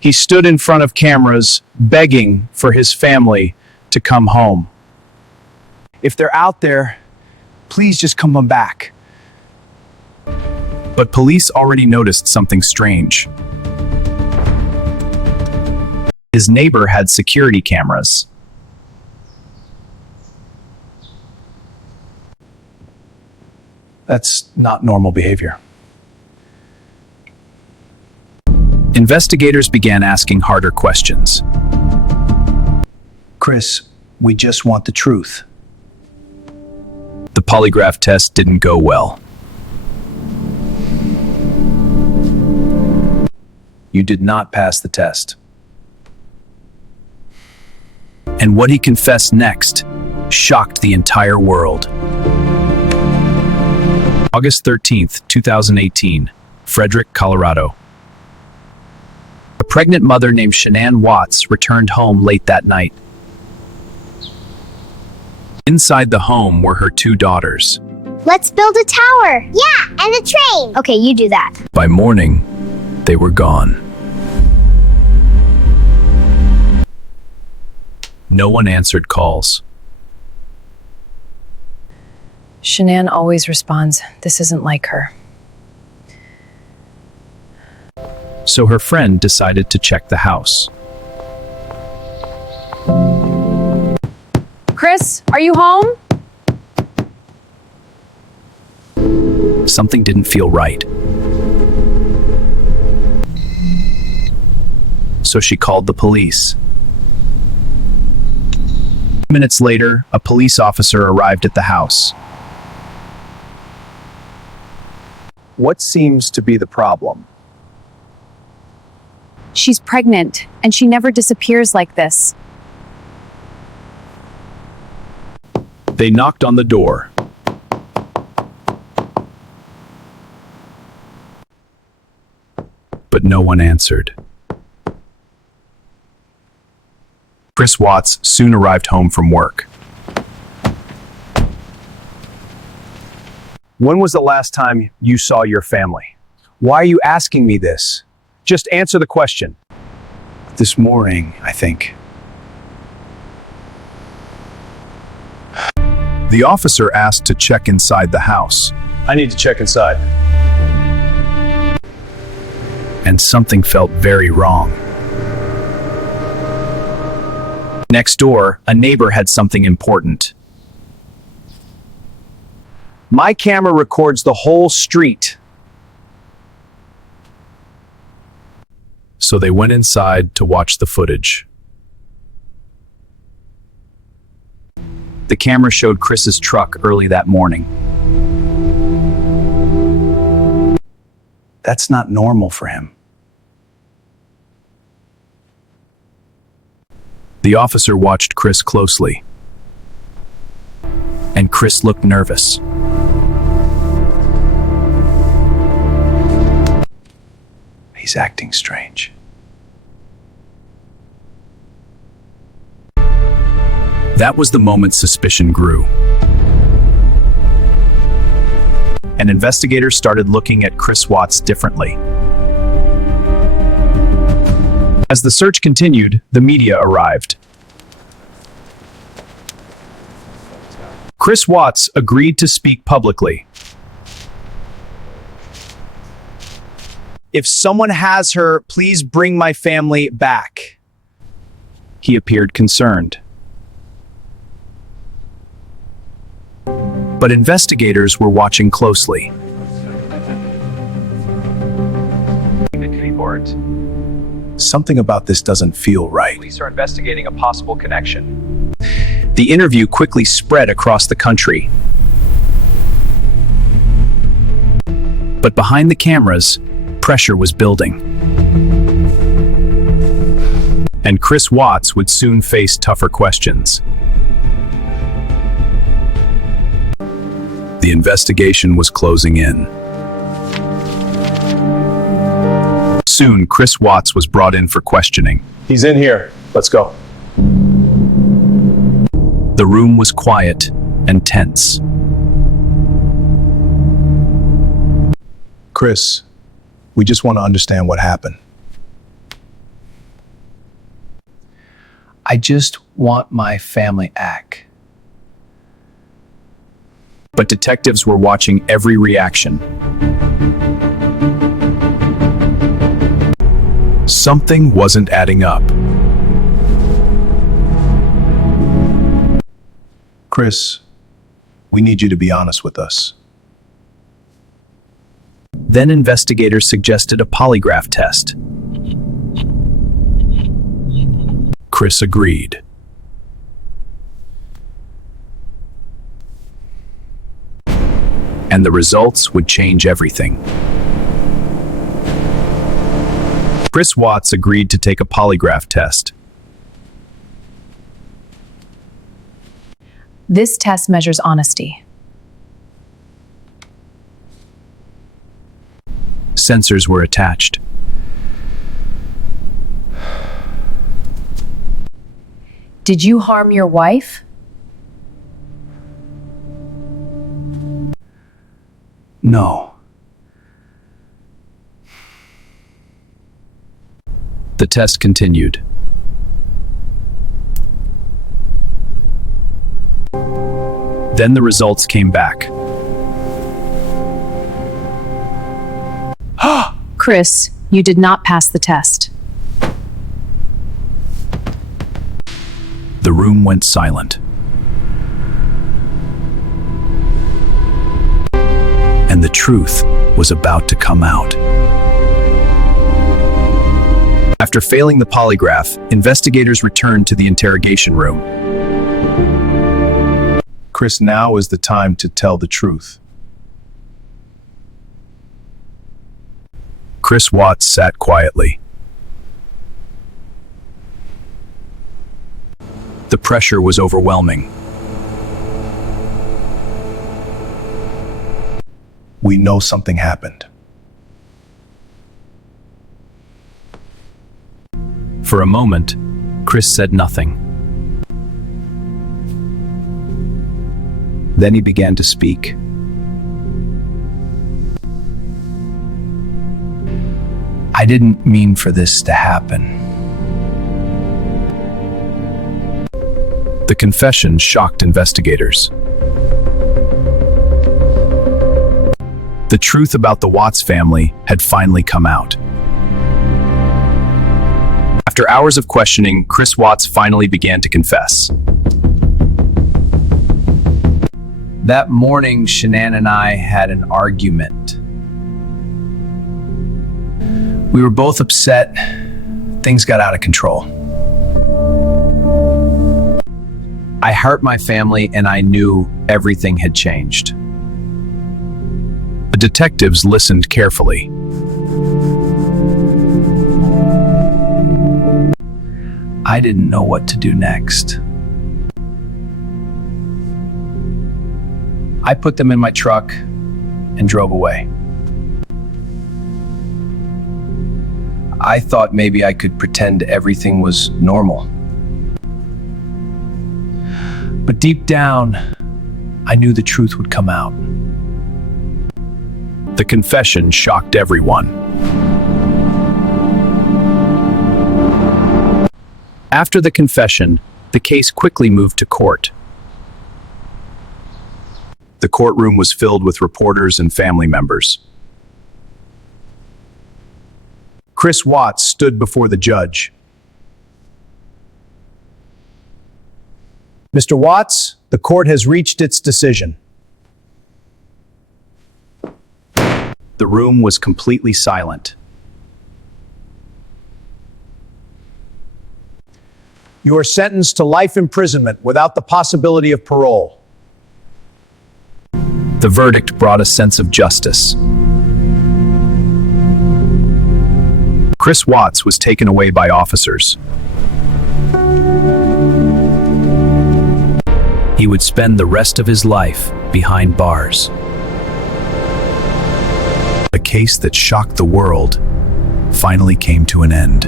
He stood in front of cameras, begging for his family to come home. If they're out there, please just come back. But police already noticed something strange. His neighbor had security cameras. That's not normal behavior. Investigators began asking harder questions. Chris, we just want the truth. The polygraph test didn't go well. You did not pass the test. And what he confessed next shocked the entire world. August 13th, 2018, Frederick, Colorado. A pregnant mother named Shanann Watts returned home late that night. Inside the home were her two daughters. Let's build a tower. Yeah, and a train. Okay, you do that. By morning, they were gone. No one answered calls. Shanann always responds, "This isn't like her." So her friend decided to check the house. Chris, are you home? Something didn't feel right. So she called the police. Minutes later, a police officer arrived at the house. What seems to be the problem? She's pregnant, and she never disappears like this. They knocked on the door. But no one answered. Chris Watts soon arrived home from work. When was the last time you saw your family? Why are you asking me this? Just answer the question. This morning, I think. The officer asked to check inside the house. I need to check inside. And something felt very wrong. Next door, a neighbor had something important. My camera records the whole street. So they went inside to watch the footage. The camera showed Chris's truck early that morning. That's not normal for him. The officer watched Chris closely. And Chris looked nervous. He's acting strange. That was the moment suspicion grew. And investigators started looking at Chris Watts differently. As the search continued, the media arrived. Chris Watts agreed to speak publicly. If someone has her, please bring my family back. He appeared concerned. But investigators were watching closely. Something about this doesn't feel right. Police are investigating a possible connection. The interview quickly spread across the country. But behind the cameras, pressure was building. And Chris Watts would soon face tougher questions. The investigation was closing in. Soon, Chris Watts was brought in for questioning. He's in here. Let's go. The room was quiet and tense. Chris, we just want to understand what happened. I just want my family back. But detectives were watching every reaction. Something wasn't adding up. Chris, we need you to be honest with us. Then investigators suggested a polygraph test. Chris agreed. And the results would change everything. Chris Watts agreed to take a polygraph test. This test measures honesty. Sensors were attached. Did you harm your wife? No. The test continued. Then the results came back. Chris, you did not pass the test. The room went silent. And the truth was about to come out. After failing the polygraph, investigators returned to the interrogation room. Chris, now is the time to tell the truth. Chris Watts sat quietly. The pressure was overwhelming. We know something happened. For a moment, Chris said nothing. Then he began to speak. I didn't mean for this to happen. The confession shocked investigators. The truth about the Watts family had finally come out. After hours of questioning, Chris Watts finally began to confess. That morning, Shanann and I had an argument. We were both upset. Things got out of control. I hurt my family and I knew everything had changed. The detectives listened carefully. I didn't know what to do next. I put them in my truck and drove away. I thought maybe I could pretend everything was normal. But deep down, I knew the truth would come out. The confession shocked everyone. After the confession, the case quickly moved to court. The courtroom was filled with reporters and family members. Chris Watts stood before the judge. Mr. Watts, the court has reached its decision. The room was completely silent. You are sentenced to life imprisonment without the possibility of parole. The verdict brought a sense of justice. Chris Watts was taken away by officers. He would spend the rest of his life behind bars. A case that shocked the world finally came to an end.